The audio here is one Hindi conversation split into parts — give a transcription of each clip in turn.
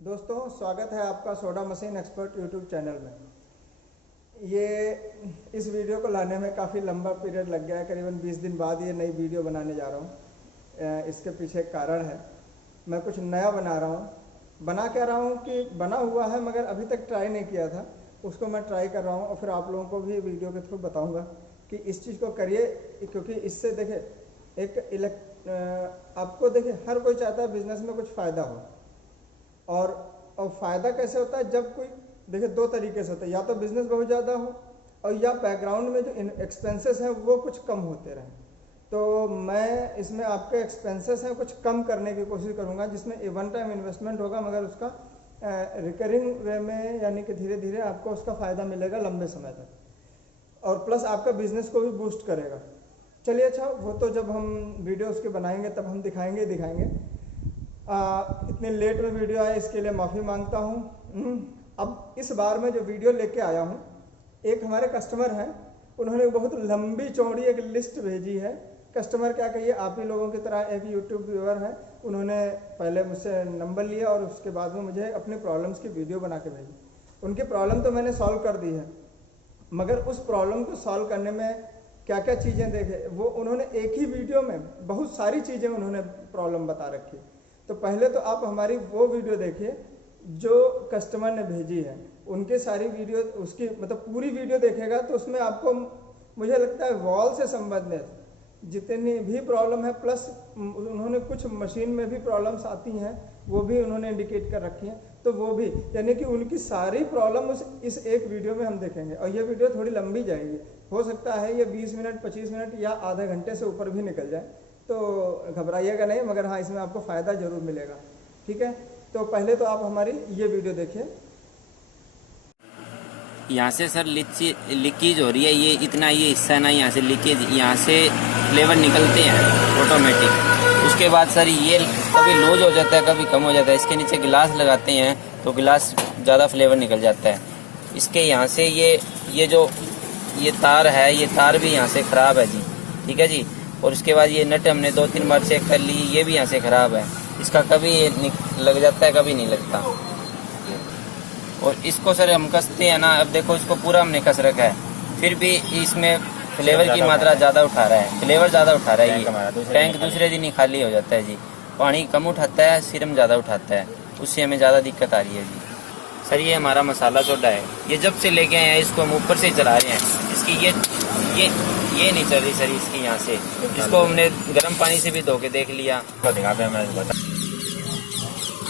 दोस्तों, स्वागत है आपका soda machine expert YouTube channel में। इस वीडियो को लाने में काफ़ी लंबा पीरियड लग गया है। करीबन 20 दिन बाद ये नई वीडियो बनाने जा रहा हूँ। इसके पीछे एक कारण है, मैं कुछ नया बना रहा हूँ। बना क्या रहा हूँ कि बना हुआ है मगर अभी तक ट्राई नहीं किया था, उसको मैं ट्राई कर रहा हूँ और फिर आप लोगों को भी वीडियो के थ्रू बताऊँगा कि इस चीज़ को करिए, क्योंकि इससे देखिए आपको देखिए हर कोई चाहता है बिजनेस में कुछ फ़ायदा हो। और फ़ायदा कैसे होता है, जब कोई देखिए दो तरीके से होता है, या तो बिज़नेस बहुत ज़्यादा हो और या बैकग्राउंड में जो एक्सपेंसेस हैं वो कुछ कम होते रहें। तो मैं इसमें आपके एक्सपेंसेस हैं कुछ कम करने की कोशिश करूँगा, जिसमें वन टाइम इन्वेस्टमेंट होगा मगर उसका रिकरिंग वे में, यानी कि धीरे धीरे आपको उसका फ़ायदा मिलेगा लंबे समय तक, और प्लस आपका बिजनेस को भी बूस्ट करेगा। चलिए, अच्छा वो तो जब हम वीडियो उसके बनाएंगे तब हम दिखाएंगे। इतने लेट में वीडियो आया इसके लिए माफ़ी मांगता हूँ। अब इस बार मैं जो वीडियो लेके आया हूँ, एक हमारे कस्टमर हैं, उन्होंने बहुत लंबी चौड़ी एक लिस्ट भेजी है। कस्टमर क्या कहिए, आप ही लोगों की तरह एक यूट्यूब व्यूअर है। उन्होंने पहले मुझसे नंबर लिया और उसके बाद में मुझे अपने प्रॉब्लम्स की वीडियो बना के भेजी। उनकी प्रॉब्लम तो मैंने सॉल्व कर दी है, मगर उस प्रॉब्लम को सॉल्व करने में क्या क्या चीज़ें देखे, वो उन्होंने एक ही वीडियो में बहुत सारी चीज़ें उन्होंने प्रॉब्लम बता रखी। तो पहले तो आप हमारी वो वीडियो देखिए जो कस्टमर ने भेजी है, उनके सारी वीडियो, उसकी मतलब पूरी वीडियो देखेगा तो उसमें आपको मुझे लगता है वॉल से संबंधित जितनी भी प्रॉब्लम है, प्लस उन्होंने कुछ मशीन में भी प्रॉब्लम्स आती हैं वो भी उन्होंने इंडिकेट कर रखी हैं, तो वो भी, यानी कि उनकी सारी प्रॉब्लम इस एक वीडियो में हम देखेंगे। और ये वीडियो थोड़ी लंबी जाएगी, हो सकता है ये 20 मिनट 25 मिनट या आधे घंटे से ऊपर भी निकल जाए, तो घबराइएगा नहीं, मगर हाँ इसमें आपको फ़ायदा ज़रूर मिलेगा। ठीक है, तो पहले तो आप हमारी ये वीडियो देखिए। यहाँ से सर लीकेज हो रही है, ये इतना ये हिस्सा ना, यहाँ से लीकेज, यहाँ से फ्लेवर निकलते हैं ऑटोमेटिक। उसके बाद सर ये कभी लूज हो जाता है, कभी कम हो जाता है। इसके नीचे गिलास लगाते हैं तो गिलास ज़्यादा फ्लेवर निकल जाता है। इसके यहाँ से ये जो ये तार है, ये तार भी यहाँ से ख़राब है जी। ठीक है जी। और उसके बाद ये नट हमने 2-3 बार चेक कर ली, ये भी यहाँ से ख़राब है। इसका कभी ये लग जाता है, कभी नहीं लगता। और इसको सर हम कसते हैं ना, अब देखो इसको पूरा हमने कस रखा है, फिर भी इसमें फ्लेवर की मात्रा ज़्यादा उठा रहा है, फ्लेवर ज़्यादा उठा रहा है। ये टैंक दूसरे दिन ही खाली हो जाता है जी। पानी कम उठाता है, सिरम ज़्यादा उठाता है, उससे हमें ज़्यादा दिक्कत आ रही है जी। सर ये हमारा मसाला सोडा है, ये जब से लेके आए हैं इसको हम ऊपर से चला रहे हैं। इसकी ये नहीं चल रही सर इसकी, यहाँ से इसको हमने गर्म पानी से भी धो के देख लिया।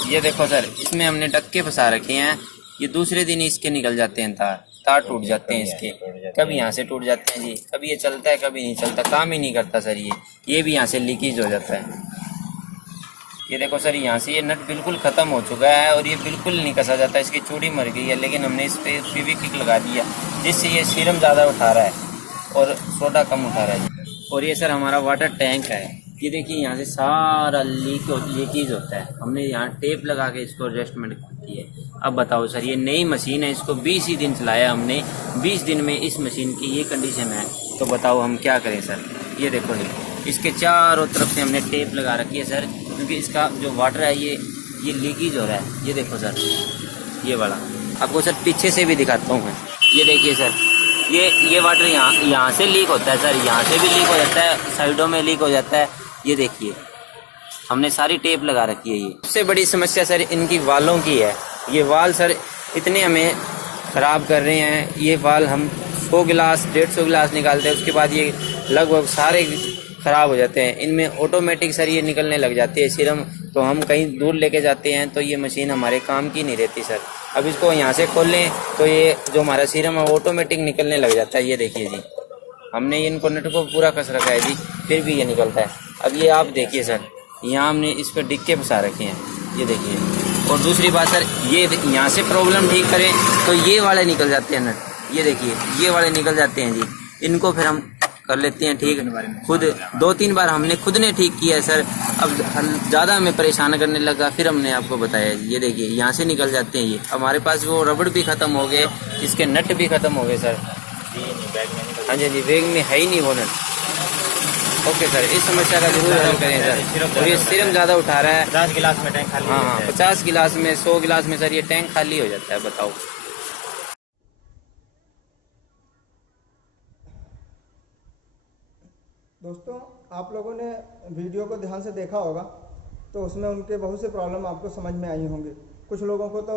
ये देखो सर, इसमें हमने डक्के फंसा रखे हैं, ये दूसरे दिन इसके निकल जाते हैं, तार टूट जाते हैं इसके, कभी यहाँ से टूट जाते हैं जी, कभी ये चलता है कभी नहीं चलता, काम ही नहीं करता सर। ये भी यहाँ से लीकेज हो जाता है। ये देखो सर, यहाँ से ये नट बिल्कुल ख़त्म हो चुका है और ये बिल्कुल नहीं कसा जाता, इसकी चूड़ी मर गई है, लेकिन हमने इस पर पीवी किक लगा दिया जिससे ये सीरम ज़्यादा उठा रहा है और सोडा कम उठा रहा है। और ये सर हमारा वाटर टैंक है, ये देखिए यहाँ से सारा लीकेज होता है। हमने यहाँ टेप लगा के इसको एडजस्टमेंट की है। अब बताओ सर, ये नई मशीन है, इसको 20 ही दिन चलाया हमने, 20 दिन में इस मशीन की ये कंडीशन है, तो बताओ हम क्या करें सर। ये देखो जी, इसके चारों तरफ से हमने टेप लगा रखी है सर, क्योंकि इसका जो वाटर है ये लीकेज हो रहा है। ये देखो सर, ये वाला आपको सर पीछे से भी दिखाता हूँ मैं। ये देखिए सर, ये वाटर यहाँ से लीक होता है सर, यहाँ से भी लीक हो जाता है, साइडों में लीक हो जाता है। ये देखिए हमने सारी टेप लगा रखी है। ये सबसे बड़ी समस्या सर इनकी वालों की है। ये वाल सर इतने हमें ख़राब कर रहे हैं, ये वाल हम 100 गिलास 150 गिलास निकालते हैं, उसके बाद ये लगभग सारे ख़राब हो जाते हैं। इनमें ऑटोमेटिक सर ये निकलने लग जाती है सिरम, तो हम कहीं दूर लेके जाते हैं तो ये मशीन हमारे काम की नहीं रहती सर। अब इसको यहाँ से खोलें तो ये जो हमारा सिरम है ऑटोमेटिक निकलने लग जाता है। ये देखिए जी, हमने इनको नट को पूरा कस रखा है जी, फिर भी ये निकलता है। अब ये आप देखिए सर, यहाँ हमने इस पर डिक्के फंसा रखे हैं, ये देखिए। और दूसरी बात सर, ये यहाँ से प्रॉब्लम ठीक करें तो ये वाले निकल जाते हैं नट, ये देखिए ये वाले निकल जाते हैं जी। इनको फिर हम कर लेते हैं ठीक, खुद 2-3 बार हमने खुद ने ठीक किया है सर। अब ज़्यादा हमें परेशान करने लगा, फिर हमने आपको बताया। ये देखिए यहाँ से निकल जाते हैं ये। हमारे पास वो रबड़ भी ख़त्म हो गए, इसके नट भी ख़त्म हो गए सर। हाँ जी, बैग में है ही नहीं वो नट। ओके सर, इस समस्या का जरूर हल करें सर। और ये सिरम ज़्यादा उठा रहा है। 50 गिलास में टैंक खाली हो हाँ, जाता है। 50 गिलास में 100 गिलास में सर ये टैंक खाली हो जाता है, बताओ। दोस्तों, आप लोगों ने वीडियो को ध्यान से देखा होगा तो उसमें उनके बहुत से प्रॉब्लम आपको समझ में आई होंगी। कुछ लोगों को तो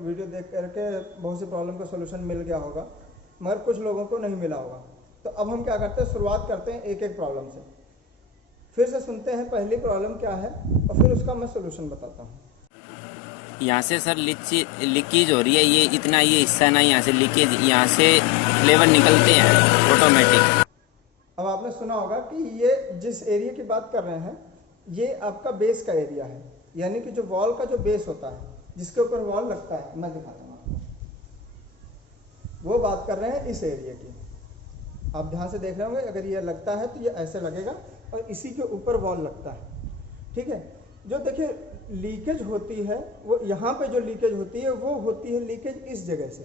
वीडियो देख करके बहुत सी प्रॉब्लम का सोल्यूशन मिल गया होगा, मगर कुछ लोगों को नहीं मिला होगा। तो अब हम क्या करते हैं, शुरुआत करते हैं एक एक प्रॉब्लम से। फिर से सुनते हैं पहली प्रॉब्लम क्या है और फिर उसका मैं सोल्यूशन बताता हूँ। यहाँ से सर लीकेज हो रही है, ये इतना ये हिस्सा ना, यहाँ से लीकेज, यहाँ से फ्लेवर निकलते हैं ऑटोमेटिक। अब आपने सुना होगा कि ये जिस एरिया की बात कर रहे हैं ये आपका बेस का एरिया है, यानी कि जो वॉल का जो बेस होता है जिसके ऊपर वॉल लगता है, मैं दिखाता हूँ आपको, वो बात कर रहे हैं इस एरिया की। आप ध्यान से देख रहे होंगे, अगर ये लगता है तो ये ऐसे लगेगा और इसी के ऊपर वॉल लगता है, ठीक है। जो देखिए लीकेज होती है वो यहाँ पे जो लीकेज होती है वो होती है लीकेज इस जगह से।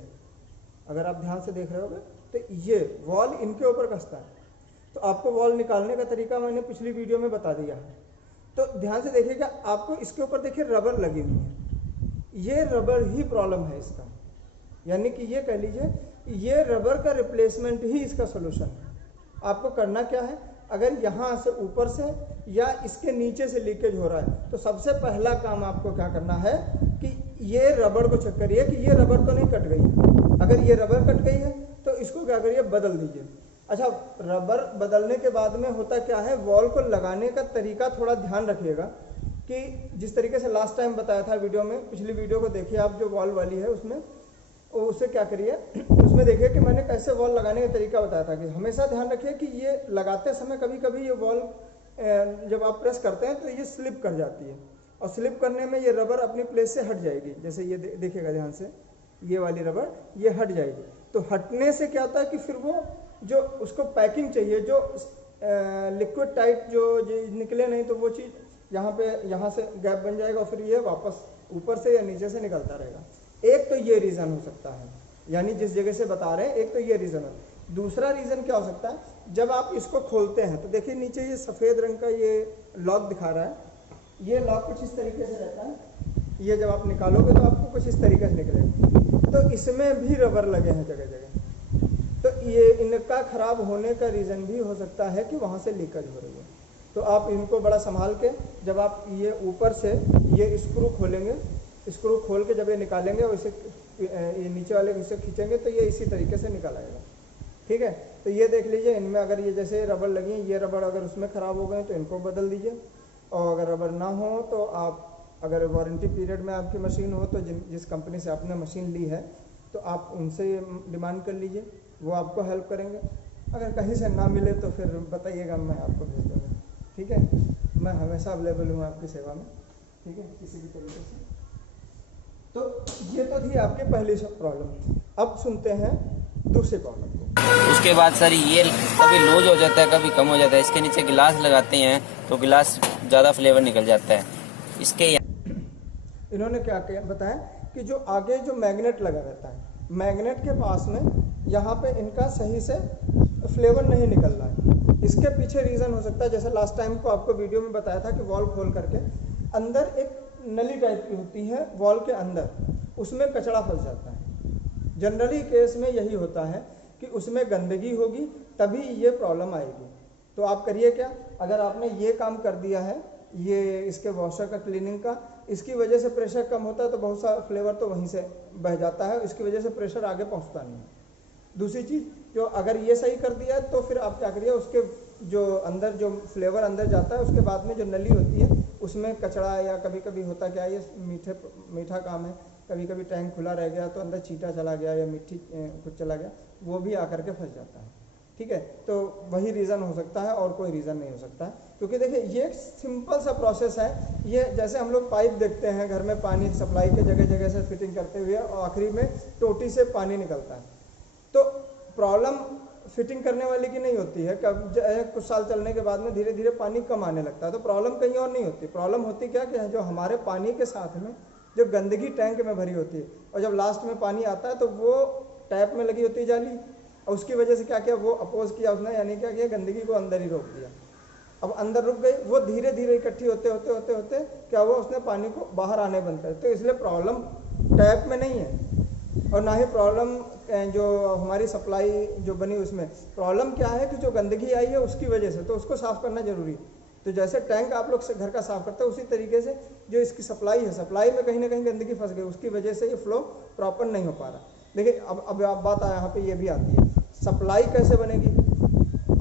अगर आप ध्यान से देख रहे होगे तो ये वॉल इनके ऊपर कसता है। तो आपको वॉल निकालने का तरीका मैंने पिछली वीडियो में बता दिया है, तो ध्यान से देखिएगा। आपको इसके ऊपर देखिए रबर लगी हुई है, ये रबर ही प्रॉब्लम है इसका, यानी कि ये कह लीजिए ये रबर का रिप्लेसमेंट ही इसका सोल्यूशन है। आपको करना क्या है, अगर यहाँ से ऊपर से या इसके नीचे से लीकेज हो रहा है तो सबसे पहला काम आपको क्या करना है कि ये रबर को चेक करिए कि ये रबर तो नहीं कट गई है। अगर ये रबर कट गई है तो इसको क्या करिए, बदल दीजिए। अच्छा, रबर बदलने के बाद में होता क्या है, वॉल को लगाने का तरीका थोड़ा ध्यान रखिएगा कि जिस तरीके से लास्ट टाइम बताया था वीडियो में, पिछली वीडियो को देखिए आप जो वॉल वाली है उसमें, उससे क्या करिए, उसमें देखिए कि मैंने कैसे वॉल लगाने का तरीका बताया था कि हमेशा ध्यान रखिए कि ये लगाते समय कभी कभी ये वॉल जब आप प्रेस करते हैं तो ये स्लिप कर जाती है और स्लिप करने में ये रबर अपनी प्लेस से हट जाएगी। जैसे ये देखिएगा ध्यान से, ये वाली रबर ये हट जाएगी। तो हटने से क्या होता है कि फिर वो जो उसको पैकिंग चाहिए, जो लिक्विड टाइप जो निकले नहीं, तो वो चीज़ यहाँ से गैप बन जाएगा और फिर ये वापस ऊपर से या नीचे से निकलता रहेगा। एक तो ये रीज़न हो सकता है, यानी जिस जगह से बता रहे हैं, एक तो ये रीज़न है। दूसरा रीज़न क्या हो सकता है, जब आप इसको खोलते हैं तो देखिए नीचे ये सफ़ेद रंग का ये लॉक दिखा रहा है, ये लॉक कुछ इस तरीके से रहता है। ये जब आप निकालोगे तो आपको कुछ इस तरीके से निकलेगा, तो इसमें भी रबर लगे हैं जगह जगह। तो ये इनका ख़राब होने का रीज़न भी हो सकता है कि वहाँ से लीकेज हो रही है। तो आप इनको बड़ा संभाल के, जब आप ये ऊपर से ये स्क्रू खोलेंगे, स्क्रू खोल के जब ये निकालेंगे और इसे ये नीचे वाले हिस्से खींचेंगे तो ये इसी तरीके से निकल आएगा, ठीक है। तो ये देख लीजिए, इनमें अगर ये जैसे रबर लगी है, ये रबर अगर उसमें ख़राब हो गए तो इनको बदल दीजिए, और अगर रबर ना हो तो आप, अगर वारंटी पीरियड में आपकी मशीन हो तो जिस कंपनी से आपने मशीन ली है तो आप उनसे डिमांड कर लीजिए, वो आपको हेल्प करेंगे। अगर कहीं से ना मिले तो फिर बताइएगा, मैं आपको भेज दूँगा, ठीक है। मैं हमेशा अवेलेबल हूँ आपकी सेवा में, ठीक है, किसी भी तरीके से। तो ये तो थी आपकी पहली प्रॉब्लम। अब सुनते हैं दूसरी प्रॉब्लम को। उसके बाद सर ये कभी लूज हो जाता है, कभी कम हो जाता है। इसके नीचे गिलास लगाते हैं तो गिलास ज़्यादा फ्लेवर निकल जाता है इसके। इन्होंने क्या बताया कि जो आगे जो मैग्नेट लगा रहता है, मैग्नेट के पास में यहाँ पे इनका सही से फ्लेवर नहीं निकल रहा है। इसके पीछे रीज़न हो सकता है, जैसे लास्ट टाइम को आपको वीडियो में बताया था कि वॉल खोल करके अंदर एक नली टाइप की होती है वॉल के अंदर, उसमें कचरा फंस जाता है। जनरली केस में यही होता है कि उसमें गंदगी होगी तभी ये प्रॉब्लम आएगी। तो आप करिए क्या, अगर आपने ये काम कर दिया है, ये इसके वॉशर का क्लीनिंग का, इसकी वजह से प्रेशर कम होता है तो बहुत सा फ्लेवर तो वहीं से बह जाता है, इसकी वजह से प्रेशर आगे पहुंचता नहीं है। दूसरी चीज़, जो अगर ये सही कर दिया तो फिर आप क्या करिए, उसके जो अंदर जो फ्लेवर अंदर जाता है उसके बाद में जो नली होती है उसमें कचरा, या कभी कभी होता क्या है, ये मीठा काम है, कभी कभी टैंक खुला रह गया तो अंदर चीटा चला गया या मिट्टी कुछ चला गया, वो भी आकर के फंस जाता है, ठीक है। तो वही रीज़न हो सकता है और कोई रीज़न नहीं हो सकता है, क्योंकि देखिए ये एक सिंपल सा प्रोसेस है। ये जैसे हम लोग पाइप देखते हैं घर में, पानी सप्लाई के जगह जगह से फिटिंग करते हुए और आखिरी में टोटी से पानी निकलता है। तो प्रॉब्लम फिटिंग करने वाले की नहीं होती है, कब कुछ साल चलने के बाद में धीरे धीरे पानी कम आने लगता है, तो प्रॉब्लम कहीं और नहीं होती। प्रॉब्लम होती क्या कि जो हमारे पानी के साथ में जो गंदगी टैंक में भरी होती है, और जब लास्ट में पानी आता है तो वो टैप में लगी होती है जाली, और उसकी वजह से क्या किया, वो अपोज किया उसने, यानी क्या किया, गंदगी को अंदर ही रोक दिया। अब अंदर रुक गई, वो धीरे धीरे इकट्ठी होते होते होते होते क्या हुआ, उसने पानी को बाहर आने बंद कर। तो इसलिए प्रॉब्लम टैप में नहीं है और ना ही प्रॉब्लम जो हमारी सप्लाई जो बनी उसमें। प्रॉब्लम क्या है कि जो गंदगी आई है उसकी वजह से, तो उसको साफ़ करना जरूरी है। तो जैसे टैंक आप लोग से घर का साफ़ करते हैं, उसी तरीके से जो इसकी सप्लाई है, सप्लाई में कहीं ना कहीं गंदगी फंस गई, उसकी वजह से ये फ्लो प्रॉपर नहीं हो पा रहा। देखिए अब आप बात यहाँ पे ये भी आती है, सप्लाई कैसे बनेगी।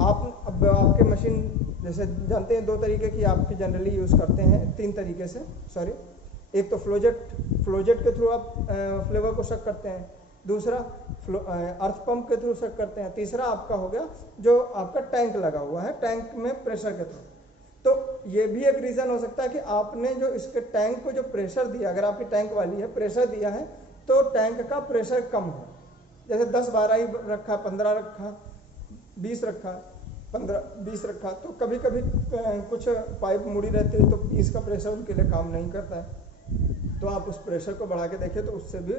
आप अब आपके मशीन जैसे जानते हैं 2 तरीके की आपकी जनरली यूज़ करते हैं, 3 तरीके से सॉरी। एक तो फ्लोजेट के थ्रू आप फ्लेवर को सक करते हैं, दूसरा अर्थ पंप के थ्रू सक करते हैं, तीसरा आपका हो गया जो आपका टैंक लगा हुआ है, टैंक में प्रेशर के थ्रू। तो ये भी एक रीज़न हो सकता है कि आपने जो इसके टैंक को जो प्रेशर दिया, अगर आपकी टैंक वाली है प्रेशर दिया है तो टैंक का प्रेशर कम हो। जैसे 10-12 ही रखा, 15 रखा, 20 रखा, 15-20 रखा, तो कभी कभी कुछ पाइप मुड़ी रहती है तो इसका प्रेशर उनके लिए काम नहीं करता है। तो आप उस प्रेशर को बढ़ा के देखिए तो उससे भी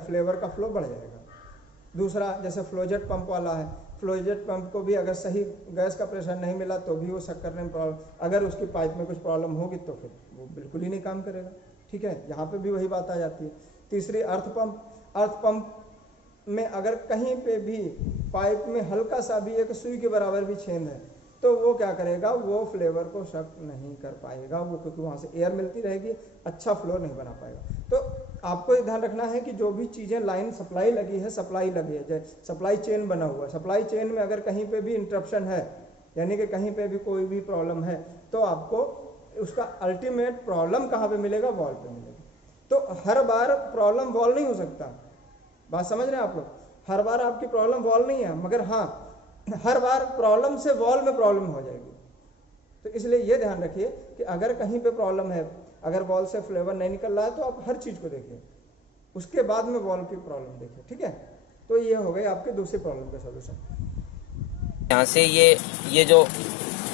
फ्लेवर का फ्लो बढ़ जाएगा। दूसरा जैसे फ्लोजेट पंप वाला है, फ्लोजेट पंप को भी अगर सही गैस का प्रेशर नहीं मिला तो भी वो शक करने में प्रॉब्लम, अगर उसकी पाइप में कुछ प्रॉब्लम होगी तो फिर वो बिल्कुल ही नहीं काम करेगा। ठीक है, यहाँ पे भी वही बात आ जाती है। तीसरी अर्थ पंप में अगर कहीं पे भी पाइप में हल्का सा भी एक सुई के बराबर भी छेद है तो वो क्या करेगा, वो फ्लेवर को शक नहीं कर पाएगा, वो क्योंकि वहाँ से एयर मिलती रहेगी, अच्छा फ्लो नहीं बना पाएगा। तो आपको ध्यान रखना है कि जो भी चीज़ें लाइन सप्लाई लगी है, जैसे सप्लाई चेन बना हुआ है, सप्लाई चेन में अगर कहीं पे भी इंटरप्शन है, यानी कि कहीं पे भी कोई भी प्रॉब्लम है, तो आपको उसका अल्टीमेट प्रॉब्लम कहाँ पे मिलेगा, वॉल पे मिलेगा। तो हर बार प्रॉब्लम वॉल नहीं हो सकता, बात समझ रहे हैं आप लोग। हर बार आपकी प्रॉब्लम वॉल नहीं है, मगर हाँ हर बार प्रॉब्लम से वॉल में प्रॉब्लम हो जाएगी। तो इसलिए ये ध्यान रखिए कि अगर कहीं पे प्रॉब्लम है, अगर वॉल से फ्लेवर नहीं निकल रहा है तो आप हर चीज़ को देखिए, उसके बाद में वॉल की प्रॉब्लम देखिए। ठीक है, तो ये हो गई आपकी दूसरी प्रॉब्लम का सॉल्यूशन। यहाँ से ये जो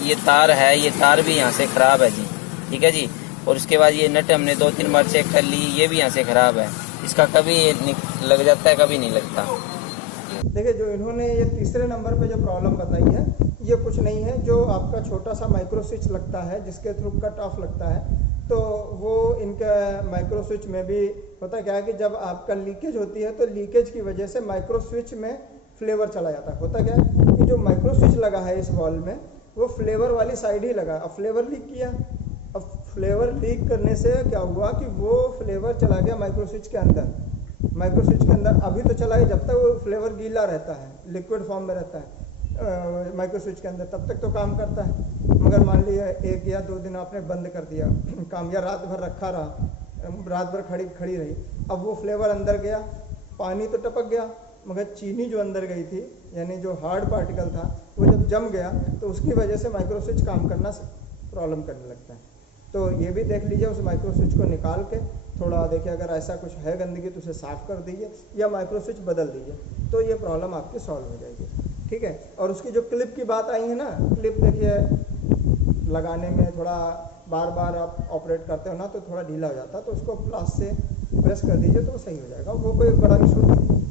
ये तार है, ये तार भी यहाँ से ख़राब है जी। ठीक है जी, और उसके बाद ये नट हमने 2-3 बार चेक कर ली, ये भी यहाँ से ख़राब है, इसका कभी लग जाता है कभी नहीं लगता। देखिए जो इन्होंने ये तीसरे नंबर पे जो प्रॉब्लम बताई है, ये कुछ नहीं है, जो आपका छोटा सा माइक्रो स्विच लगता है जिसके थ्रू कट ऑफ लगता है, तो वो इनका माइक्रो स्विच में भी होता क्या है कि जब आपका लीकेज होती है तो लीकेज की वजह से माइक्रो स्विच में फ्लेवर चला जाता है। होता क्या है कि जो माइक्रो स्विच लगा है इस वॉल में, वो फ्लेवर वाली साइड ही लगा, अब फ्लेवर लीक किया, अब फ्लेवर लीक करने से क्या हुआ कि वो फ्लेवर चला गया माइक्रो स्विच के अंदर। माइक्रो स्विच के अंदर अभी तो चला गया, जब तक वो फ्लेवर गीला रहता है, लिक्विड फॉर्म में रहता है माइक्रो स्विच के अंदर, तब तक तो काम करता है। मगर मान लिया 1 या 2 दिन आपने बंद कर दिया काम, या रात भर रखा रहा, रात भर खड़ी रही, अब वो फ्लेवर अंदर गया, पानी तो टपक गया, मगर चीनी जो अंदर गई थी, यानी जो हार्ड पार्टिकल था, वो जब जम गया तो उसकी वजह से माइक्रो स्विच काम करना प्रॉब्लम करने लगता है। तो ये भी देख लीजिए, उस माइक्रो स्विच को निकाल के थोड़ा देखिए, अगर ऐसा कुछ है गंदगी तो उसे साफ़ कर दीजिए या माइक्रो स्विच बदल दीजिए, तो ये प्रॉब्लम आपकी सॉल्व हो जाएगी। ठीक है, और उसकी जो क्लिप की बात आई है ना, क्लिप देखिए लगाने में थोड़ा बार बार आप ऑपरेट करते हो ना तो थोड़ा ढीला हो जाता है, तो उसको प्लास से प्रेस कर दीजिए तो सही हो जाएगा, वो कोई बड़ा इशू नहीं।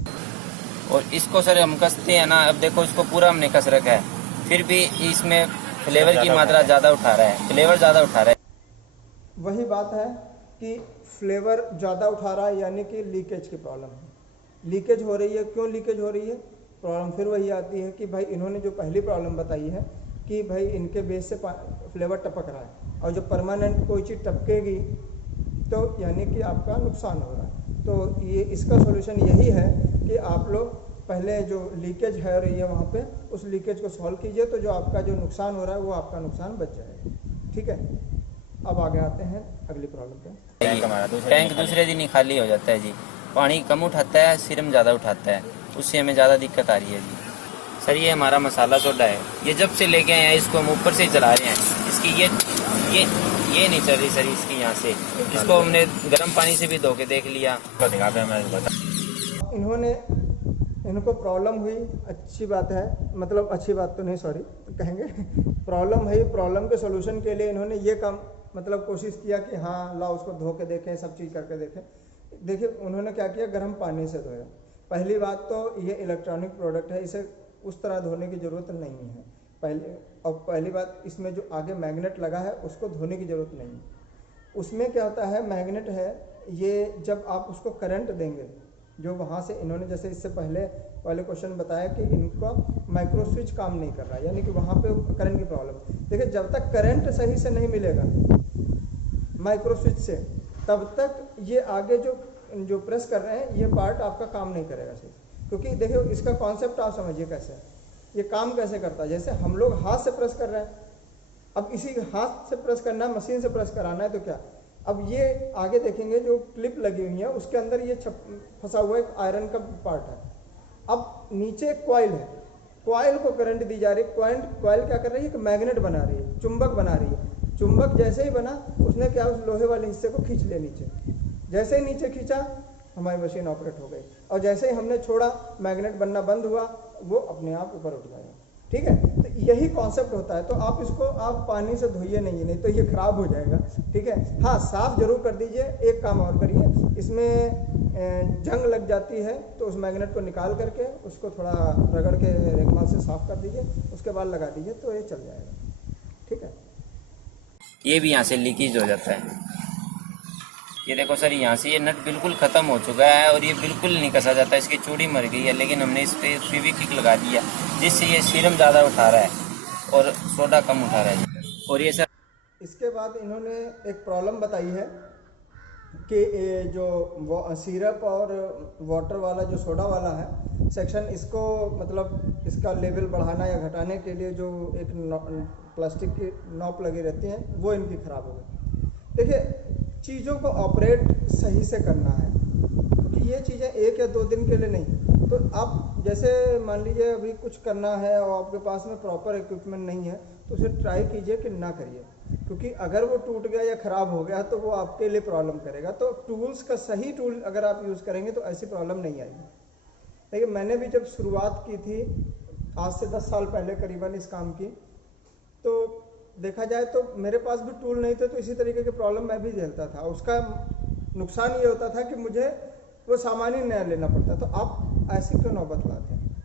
और इसको सर हम कसते हैं ना, अब देखो इसको पूरा हमने कस रखा है, फिर भी इसमें फ्लेवर की मात्रा ज़्यादा उठा रहा है, फ्लेवर ज़्यादा उठा रहा है। वही बात है कि फ्लेवर ज़्यादा उठा रहा है, यानी कि लीकेज की प्रॉब्लम है। लीकेज हो रही है, क्यों लीकेज हो रही है, प्रॉब्लम फिर वही आती है कि भाई इन्होंने जो पहली प्रॉब्लम बताई है कि भाई इनके बेस से फ्लेवर टपक रहा है, और जो परमानेंट कोई चीज़ टपकेगी तो यानी कि आपका नुकसान हो रहा है। तो ये इसका सॉल्यूशन यही है कि आप लोग पहले जो लीकेज है रही है वहाँ पे, उस लीकेज को सॉल्व कीजिए, तो जो आपका जो नुकसान हो रहा है वो आपका नुकसान बच जाएगा। ठीक है, अब आगे आते हैं अगली प्रॉब्लम पे। टैंक दूसरे दिन ही खाली हो जाता है जी, पानी कम उठाता है, सिरम ज़्यादा उठाता है, उससे हमें ज़्यादा दिक्कत आ रही है जी। सर ये हमारा मसाला सोडा है, ये जब से लेके आए हैं इसको हम ऊपर से ही चला रहे हैं, इसकी ये नहीं चल रही सर इसकी, यहाँ से इसको हमने गर्म पानी से भी धो के देख लिया। इनको प्रॉब्लम हुई, अच्छी बात है, मतलब अच्छी बात तो नहीं सॉरी कहेंगे प्रॉब्लम हुई, प्रॉब्लम के सॉल्यूशन के लिए इन्होंने ये काम मतलब कोशिश किया कि हाँ लाओ उसको धो के देखें, सब चीज़ करके देखें। देखिए उन्होंने क्या किया, गर्म पानी से धोया। पहली बात तो ये इलेक्ट्रॉनिक प्रोडक्ट है, इसे उस तरह धोने की ज़रूरत नहीं है। पहली बात, इसमें जो आगे मैग्नेट लगा है उसको धोने की ज़रूरत नहीं है। उसमें क्या होता है, मैग्नेट है ये, जब आप उसको करंट देंगे, जो वहाँ से इन्होंने जैसे इससे पहले वाले क्वेश्चन बताया कि इनका माइक्रो स्विच काम नहीं कर रहा है, यानी कि वहाँ पे करंट की प्रॉब्लम। देखिए, जब तक करंट सही से नहीं मिलेगा माइक्रो स्विच से, तब तक ये आगे जो प्रेस कर रहे हैं ये पार्ट आपका काम नहीं करेगा सही। क्योंकि देखिए, इसका कॉन्सेप्ट आप समझिए कैसे, ये काम कैसे करता है। जैसे हम लोग हाथ से प्रेस कर रहे हैं, अब इसी हाथ से प्रेस करना है, मशीन से प्रेस कराना है, तो क्या, अब ये आगे देखेंगे जो क्लिप लगी हुई है उसके अंदर ये फंसा हुआ एक आयरन का पार्ट है। अब नीचे एक कॉइल है, कॉइल को करंट दी जा रही है, कॉइल क्या कर रही है, एक मैग्नेट बना रही है, चुंबक बना रही है। चुंबक जैसे ही बना, उसने क्या, उस लोहे वाले हिस्से को खींच लिया नीचे। जैसे ही नीचे खींचा, हमारी मशीन ऑपरेट हो गई, और जैसे ही हमने छोड़ा, मैग्नेट बनना बंद हुआ, वो अपने आप ऊपर उठ जाएगा। ठीक है, तो यही कॉन्सेप्ट होता है। तो आप इसको आप पानी से धोइए नहीं तो ये खराब हो जाएगा। ठीक है, हाँ, साफ जरूर कर दीजिए। एक काम और करिए, इसमें जंग लग जाती है तो उस मैग्नेट को निकाल करके उसको थोड़ा रगड़ के रेगमाल से साफ कर दीजिए, उसके बाद लगा दीजिए तो ये चल जाएगा। ठीक है, ये भी यहाँ से लीकेज हो जाता है। ये देखो सर, यहाँ से ये नट बिल्कुल ख़त्म हो चुका है और ये बिल्कुल नहीं कसा जाता, इसकी चूड़ी मर गई है। लेकिन हमने इस पर फेविक्विक लगा दिया, जिससे ये सीरम ज़्यादा उठा रहा है और सोडा कम उठा रहा है। और ये सर, इसके बाद इन्होंने एक प्रॉब्लम बताई है कि जो सिरप और वाटर वाला जो सोडा वाला है सेक्शन, इसको मतलब इसका लेवल बढ़ाना या घटाने के लिए जो एक प्लास्टिक की नॉब लगी रहती है, वो इनकी ख़राब हो गई। देखिए, चीज़ों को ऑपरेट सही से करना है, क्योंकि ये चीज़ें 1 या 2 दिन के लिए नहीं। तो आप जैसे मान लीजिए अभी कुछ करना है और आपके पास में प्रॉपर इक्विपमेंट नहीं है, तो उसे ट्राई कीजिए कि ना करिए, क्योंकि अगर वो टूट गया या ख़राब हो गया तो वो आपके लिए प्रॉब्लम करेगा। तो टूल्स का सही टूल अगर आप यूज़ करेंगे तो ऐसी प्रॉब्लम नहीं आएगी। देखिए, मैंने भी जब शुरुआत की थी आज से 10 साल पहले करीबन इस काम की, तो देखा जाए तो मेरे पास भी टूल नहीं थे, तो इसी तरीके की प्रॉब्लम मैं भी झेलता था। उसका नुकसान ये होता था कि मुझे वो सामान ही नया लेना पड़ता। तो आप ऐसी क्यों नौबत लाते हैं?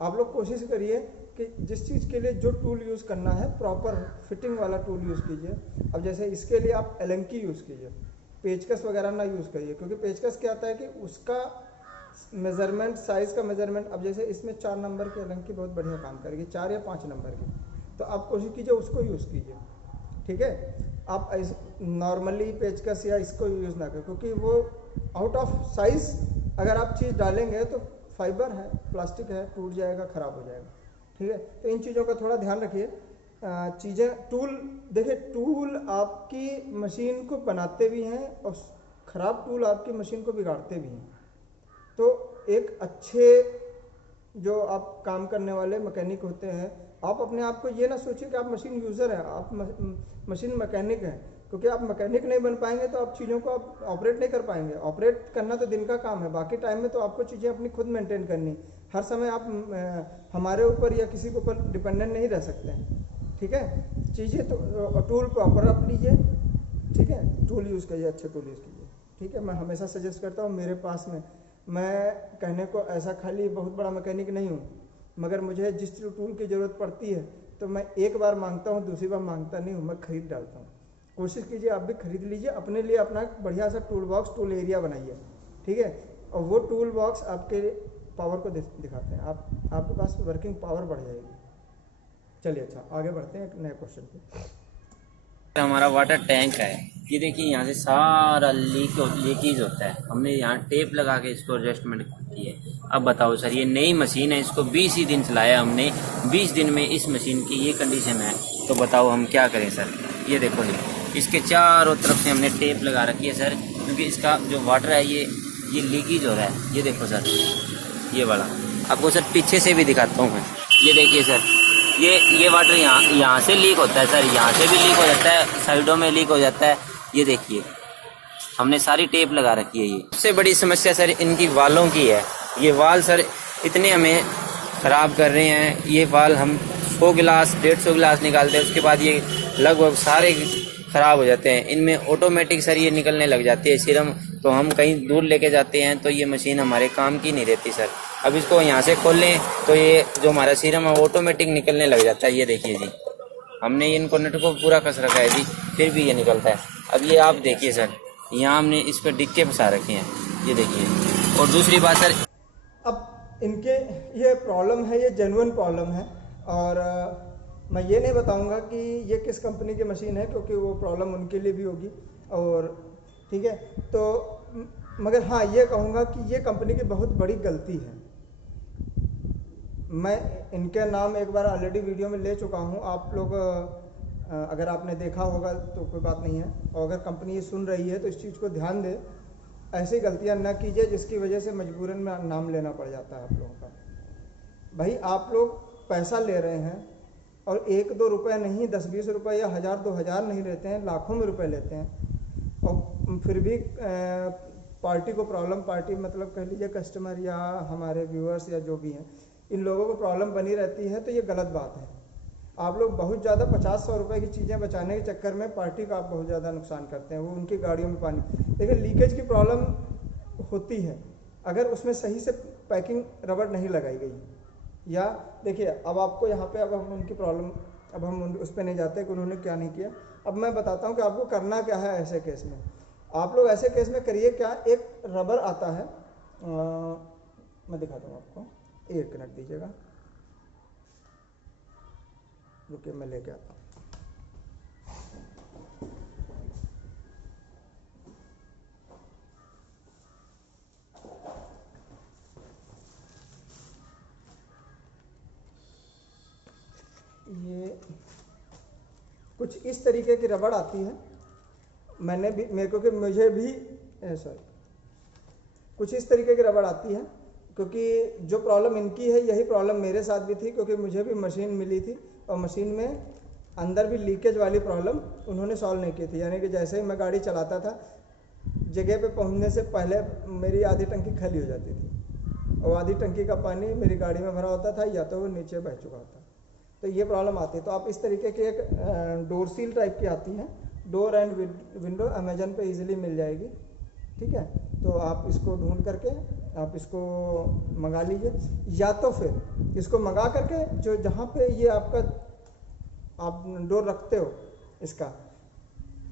आप लोग कोशिश करिए कि जिस चीज़ के लिए जो टूल यूज़ करना है, प्रॉपर फिटिंग वाला टूल यूज़ कीजिए। अब जैसे इसके लिए आप एलंकी यूज़ कीजिए, पेचकस वगैरह ना यूज़ करिए, क्योंकि पेचकस क्या होता है कि उसका मेज़रमेंट, साइज़ का मेज़रमेंट, अब जैसे इसमें 4 नंबर की एलंकी बहुत बढ़िया काम करेगी, 4 या 5 नंबर की, तो आप कोशिश कीजिए उसको यूज़ कीजिए। ठीक है, आप नॉर्मली पेचकस या इसको यूज़ ना करें, क्योंकि वो आउट ऑफ साइज़ अगर आप चीज़ डालेंगे तो फाइबर है, प्लास्टिक है, टूट जाएगा, ख़राब हो जाएगा। ठीक है, तो इन चीज़ों का थोड़ा ध्यान रखिए। टूल, देखिए, टूल आपकी मशीन को बनाते भी हैं और ख़राब टूल आपकी मशीन को बिगाड़ते भी हैं। तो एक अच्छे जो आप काम करने वाले मैकेनिक होते हैं, आप अपने आप को ये ना सोचिए कि आप मशीन यूज़र हैं, आप मशीन मैकेनिक हैं। क्योंकि आप मैकेनिक नहीं बन पाएंगे तो आप चीज़ों को आप ऑपरेट नहीं कर पाएंगे। ऑपरेट करना तो दिन का काम है, बाकी टाइम में तो आपको चीज़ें अपनी खुद मेंटेन करनी। हर समय आप हमारे ऊपर या किसी के ऊपर डिपेंडेंट नहीं रह सकते हैं। ठीक है, चीज़ें तो टूल प्रॉपर आप लीजिए। ठीक है, टूल यूज़ करिए, अच्छे टूल यूज़ कीजिए। ठीक है, मैं हमेशा सजेस्ट करता हूँ, मेरे पास में, मैं कहने को ऐसा खाली बहुत बड़ा मैकेनिक नहीं हूँ, मगर मुझे जिस टूल की ज़रूरत पड़ती है तो मैं एक बार मांगता हूँ, दूसरी बार मांगता नहीं हूँ, मैं खरीद डालता हूँ। कोशिश कीजिए आप भी खरीद लीजिए, अपने लिए अपना बढ़िया सा टूल बॉक्स, टूल एरिया बनाइए। ठीक है, और वो टूल बॉक्स आपके पावर को दिखाते हैं, आपके पास वर्किंग पावर बढ़ जाएगी। चलिए, अच्छा, आगे बढ़ते हैं एक नए क्वेश्चन पे। हमारा वाटर टैंक है, ये देखिए यहाँ से सारा लीकेज होता है। हमने यहाँ टेप लगा के इसको एडजस्टमेंट की है। अब बताओ सर, ये नई मशीन है, इसको 20 ही दिन चलाया हमने, 20 दिन में इस मशीन की ये कंडीशन है, तो बताओ हम क्या करें सर। ये देखो जी, इसके चारों तरफ से हमने टेप लगा रखी है सर, क्योंकि इसका जो वाटर है ये लीकेज हो रहा है। ये देखो सर, ये वाला आपको सर पीछे से भी दिखाता हूँ मैं। ये देखिए सर, ये वाटर यहाँ से लीक होता है सर, यहाँ से भी लीक हो जाता है, साइडों में लीक हो जाता है। ये देखिए, हमने सारी टेप लगा रखी है। ये सबसे बड़ी समस्या सर इनकी वालों की है। ये वाल सर इतने हमें ख़राब कर रहे हैं। ये वाल हम 100 गिलास 150 गिलास निकालते हैं, उसके बाद ये लगभग सारे ख़राब हो जाते हैं। इनमें ऑटोमेटिक सर ये निकलने लग जाती है सीरम, तो हम कहीं दूर लेके जाते हैं तो ये मशीन हमारे काम की नहीं रहती सर। अब इसको यहाँ से खोल लें तो ये जो हमारा सीरम है ऑटोमेटिक निकलने लग जाता है। ये देखिए जी, हमने इनको नट को पूरा कस रखा है जी, फिर भी ये निकलता है। अब ये आप देखिए सर, यहाँ हमने इस पर डिक्के फंसा रखे हैं, ये देखिए। और दूसरी बात सर, अब इनके ये प्रॉब्लम है, ये जेन्युइन प्रॉब्लम है, और मैं ये नहीं बताऊंगा कि ये किस कंपनी की मशीन है, क्योंकि वो प्रॉब्लम उनके लिए भी होगी। और ठीक है, तो मगर हाँ ये कहूँगा कि ये कंपनी की बहुत बड़ी गलती है। मैं इनके नाम एक बार ऑलरेडी वीडियो में ले चुका हूँ, आप लोग अगर आपने देखा होगा तो कोई बात नहीं है, और अगर कंपनी ये सुन रही है तो इस चीज़ को ध्यान दे, ऐसी गलतियाँ न कीजिए जिसकी वजह से मजबूरन में नाम लेना पड़ जाता है आप लोगों का। भाई आप लोग पैसा ले रहे हैं और 1-2 रुपये नहीं, 10-20 रुपये या 1000-2000 नहीं लेते हैं, लाखों में रुपए लेते हैं, और फिर भी पार्टी को प्रॉब्लम, पार्टी मतलब कह लीजिए कस्टमर या हमारे व्यूअर्स या जो भी हैं, इन लोगों को प्रॉब्लम बनी रहती है। तो ये गलत बात है। आप लोग बहुत ज़्यादा 50-100 रुपये की चीज़ें बचाने के चक्कर में पार्टी का आप बहुत ज़्यादा नुकसान करते हैं। वो उनकी गाड़ियों में पानी, देखिए लीकेज की प्रॉब्लम होती है अगर उसमें सही से पैकिंग रबड़ नहीं लगाई गई। या देखिए अब आपको यहाँ पे, अब हम उनकी प्रॉब्लम, अब हम उस पर नहीं जाते कि उन्होंने क्या नहीं किया। अब मैं बताता हूँ कि आपको करना क्या है ऐसे केस में। आप लोग ऐसे केस में करिए क्या, एक रबर आता है, मैं दिखाता हूँ आपको, 1 मिनट दीजिएगा, रुकिए मैं लेके आता हूँ। ये कुछ इस तरीके की रबड़ आती है, मैंने भी, मेरे को कि मुझे भी सॉरी, कुछ इस तरीके की रबड़ आती है, क्योंकि जो प्रॉब्लम इनकी है यही प्रॉब्लम मेरे साथ भी थी, क्योंकि मुझे भी मशीन मिली थी और मशीन में अंदर भी लीकेज वाली प्रॉब्लम उन्होंने सॉल्व नहीं की थी। यानी कि जैसे ही मैं गाड़ी चलाता था, जगह पे पहुंचने से पहले मेरी आधी टंकी खाली हो जाती थी, और आधी टंकी का पानी मेरी गाड़ी में भरा होता था या तो वो नीचे बह चुका होता। तो ये प्रॉब्लम आती है। तो आप इस तरीके की एक डोर सील टाइप की आती है, डोर एंड विंडो, अमेजन पे इजीली मिल जाएगी, ठीक है। तो आप इसको ढूंढ करके आप इसको मंगा लीजिए, या तो फिर इसको मंगा करके जो जहाँ पे ये आपका आप डोर रखते हो इसका,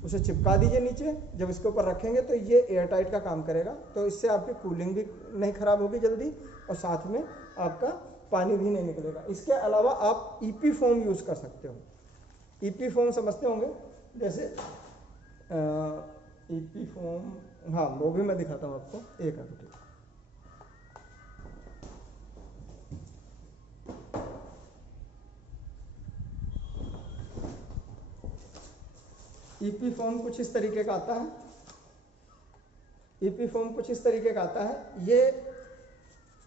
उसे चिपका दीजिए नीचे। जब इसके ऊपर रखेंगे तो ये एयर टाइट का काम करेगा, तो इससे आपकी कूलिंग भी नहीं ख़राब होगी जल्दी, और साथ में आपका पानी भी नहीं निकलेगा। इसके अलावा आप ईपी फोम यूज़ कर सकते हो। ईपी फोम समझते होंगे, जैसे ईपी फोम, हाँ वो भी मैं दिखाता हूँ आपको, एक मिनट। ईपी फोम कुछ इस तरीके का आता है, ईपी फोम कुछ इस तरीके का आता है। ये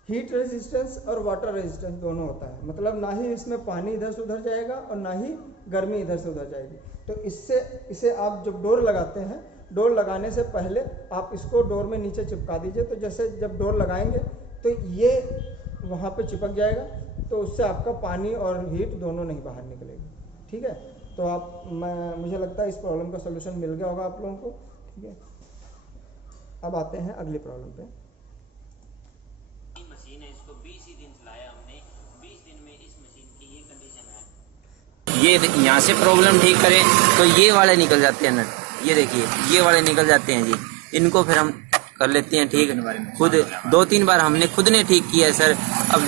हीट रेजिस्टेंस और वाटर रेजिस्टेंस दोनों होता है, मतलब ना ही इसमें पानी इधर से उधर जाएगा और ना ही गर्मी इधर से उधर जाएगी। तो इससे इसे आप जब डोर लगाते हैं, डोर लगाने से पहले आप इसको डोर में नीचे चिपका दीजिए। तो जैसे जब डोर लगाएंगे तो ये वहाँ पे चिपक जाएगा, तो उससे आपका पानी और हीट दोनों नहीं बाहर निकलेगी, ठीक है। तो आप, मुझे लगता है इस प्रॉब्लम का सोल्यूशन मिल गया होगा आप लोगों को, ठीक है। अब आते हैं अगली प्रॉब्लम पे। मशीन है, इसको 20 ही दिन चलाया हमने, 20 दिन में इस मशीन की ये कंडीशन है। ये यहाँ से प्रॉब्लम ठीक करें तो ये वाले निकल जाते हैं नट, ये देखिए ये वाले निकल जाते हैं जी। इनको फिर हम कर लेते हैं ठीक, खुद 2-3 बार हमने खुद ने ठीक किया है सर। अब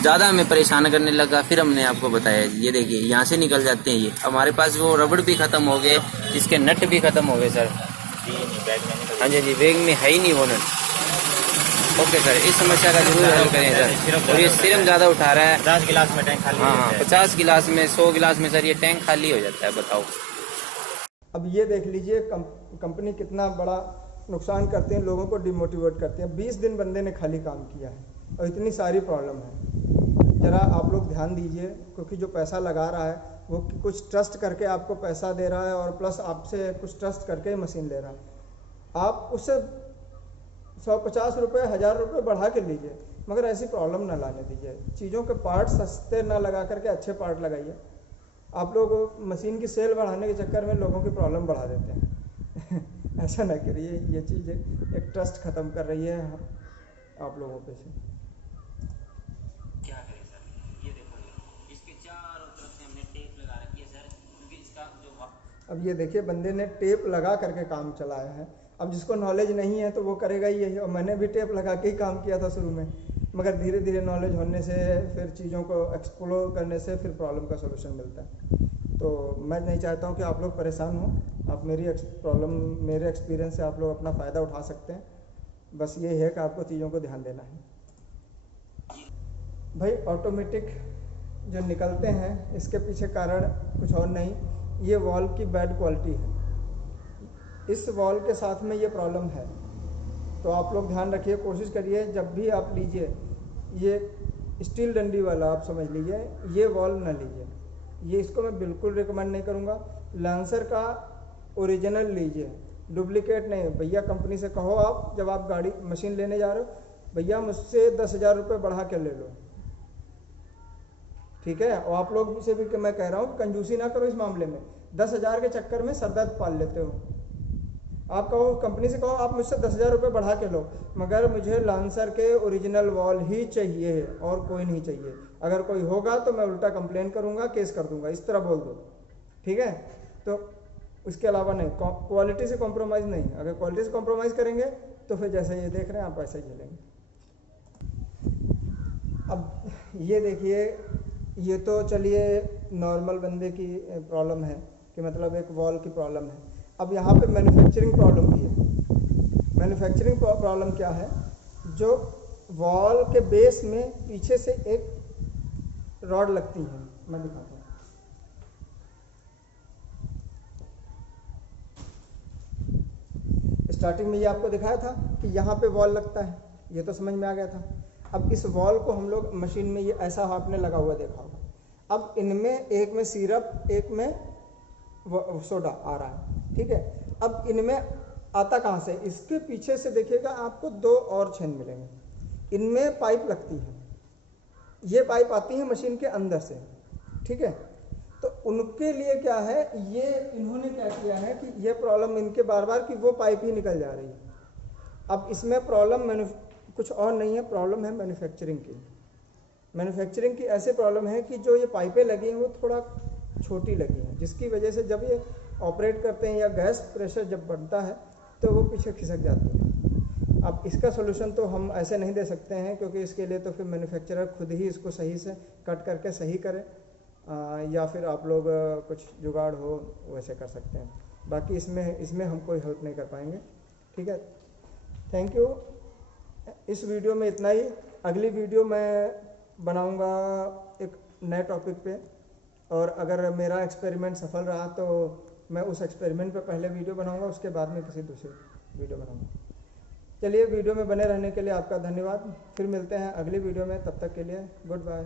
ज़्यादा हमें परेशान करने लगा, फिर हमने आपको बताया जी। ये देखिए यहाँ से निकल जाते हैं ये। हमारे पास वो रबड़ भी ख़त्म हो गए, इसके नट भी ख़त्म हो गए सर। हाँ जी, बैग में है ही नहीं वो नट। ओके सर, इस समस्या का जरूर हल करें सर। और ये सिरम ज़्यादा उठा रहा है, 50 गिलास में टैंक खाली। हाँ 50 गिलास में 100 गिलास में सर ये टैंक खाली हो जाता है, बताओ। अब ये देख लीजिए कंपनी कितना बड़ा नुकसान करते हैं, लोगों को डिमोटिवेट करते हैं। 20 दिन बंदे ने खाली काम किया है और इतनी सारी प्रॉब्लम है। ज़रा आप लोग ध्यान दीजिए, क्योंकि जो पैसा लगा रहा है वो कुछ ट्रस्ट करके आपको पैसा दे रहा है, और प्लस आपसे कुछ ट्रस्ट करके मशीन ले रहा है। आप उससे 150 रुपये 1000 रुपये बढ़ा के लीजिए, मगर ऐसी प्रॉब्लम ना लाने दीजिए। चीज़ों के पार्ट सस्ते ना लगा करके अच्छे पार्ट लगाइए। आप लोग मशीन की सेल बढ़ाने के चक्कर में लोगों की प्रॉब्लम बढ़ा देते हैं ऐसा ना करिए, ये चीज़ एक ट्रस्ट ख़त्म कर रही है आप लोगों पे से। अब ये देखिए बंदे ने टेप लगा करके काम चलाया है। अब जिसको नॉलेज नहीं है तो वो करेगा ही यही, और मैंने भी टेप लगा के ही काम किया था शुरू में, मगर धीरे धीरे नॉलेज होने से, फिर चीज़ों को एक्सप्लोर करने से फिर प्रॉब्लम का सोल्यूशन मिलता है। तो मैं नहीं चाहता हूँ कि आप लोग परेशान हों, आप मेरे एक्सपीरियंस से आप लोग अपना फ़ायदा उठा सकते हैं। बस ये है कि आपको चीज़ों को ध्यान देना है। भाई ऑटोमेटिक जो निकलते हैं इसके पीछे कारण कुछ और नहीं, ये वॉल की बैड क्वालिटी है। इस वॉल के साथ में ये प्रॉब्लम है, तो आप लोग ध्यान रखिए, कोशिश करिए जब भी आप लीजिए, ये स्टील डंडी वाला आप समझ लीजिए, ये वॉल ना लीजिए, ये इसको मैं बिल्कुल रिकमेंड नहीं करूँगा। लांसर का ओरिजिनल लीजिए, डुप्लीकेट नहीं। भैया कंपनी से कहो, आप जब आप गाड़ी मशीन लेने जा रहे हो, भैया मुझसे 10,000 रुपये बढ़ा के ले लो, ठीक है। और आप लोग से भी मैं कह रहा हूँ कंजूसी ना करो इस मामले में। 10,000 के चक्कर में सरदर्द पाल लेते हो। आप कहो कंपनी से, कहो आप मुझसे 10,000 रुपये बढ़ा के लो, मगर मुझे लांसर के ओरिजिनल वॉल ही चाहिए और कोई नहीं चाहिए। अगर कोई होगा तो मैं उल्टा कंप्लेन करूँगा, केस कर दूँगा, इस तरह बोल दो, ठीक है। तो उसके अलावा नहीं, क्वालिटी से कॉम्प्रोमाइज़ नहीं। अगर क्वालिटी से कॉम्प्रोमाइज़ करेंगे तो फिर जैसे ये देख रहे हैं आप ऐसे ही झेलेंगे। अब ये देखिए, ये तो चलिए नॉर्मल बंदे की प्रॉब्लम है कि मतलब एक वॉल की प्रॉब्लम है। अब यहाँ पे मैन्युफैक्चरिंग प्रॉब्लम भी है। मैन्युफैक्चरिंग प्रॉब्लम क्या है, जो वॉल के बेस में पीछे से एक रॉड लगती है, मैं दिखाता हूँ। स्टार्टिंग में ये आपको दिखाया था कि यहाँ पे वॉल लगता है, ये तो समझ में आ गया था। अब इस वॉल को हम लोग मशीन में ये ऐसा आपने लगा हुआ देखा होगा। अब इनमें एक में सिरप, एक में सोडा आ रहा है, ठीक है। अब इनमें आता कहाँ से, इसके पीछे से देखिएगा आपको 2 और छेद मिलेंगे। इनमें पाइप लगती है, ये पाइप आती है मशीन के अंदर से, ठीक है। तो उनके लिए क्या है, ये इन्होंने क्या किया है कि ये प्रॉब्लम इनके बार बार कि वो पाइप ही निकल जा रही है। अब इसमें प्रॉब्लम कुछ और नहीं है, प्रॉब्लम है मैन्युफैक्चरिंग की। मैन्युफैक्चरिंग की ऐसे प्रॉब्लम है कि जो ये पाइपें लगी हैं वो थोड़ा छोटी लगी हैं, जिसकी वजह से जब ये ऑपरेट करते हैं या गैस प्रेशर जब बढ़ता है तो वो पीछे खिसक जाती है। अब इसका सोल्यूशन तो हम ऐसे नहीं दे सकते हैं, क्योंकि इसके लिए तो फिर मैन्युफैक्चरर खुद ही इसको सही से कट करके सही करे, या फिर आप लोग कुछ जुगाड़ हो वैसे कर सकते हैं। बाकी इसमें हम कोई हेल्प नहीं कर पाएंगे, ठीक है। Thank you. इस वीडियो में इतना ही। अगली वीडियो मैं बनाऊंगा एक नए टॉपिक पे, और अगर मेरा एक्सपेरिमेंट सफल रहा तो मैं उस एक्सपेरिमेंट पे पहले वीडियो बनाऊंगा, उसके बाद में किसी दूसरी वीडियो बनाऊंगा। चलिए, वीडियो में बने रहने के लिए आपका धन्यवाद। फिर मिलते हैं अगली वीडियो में, तब तक के लिए गुड बाय।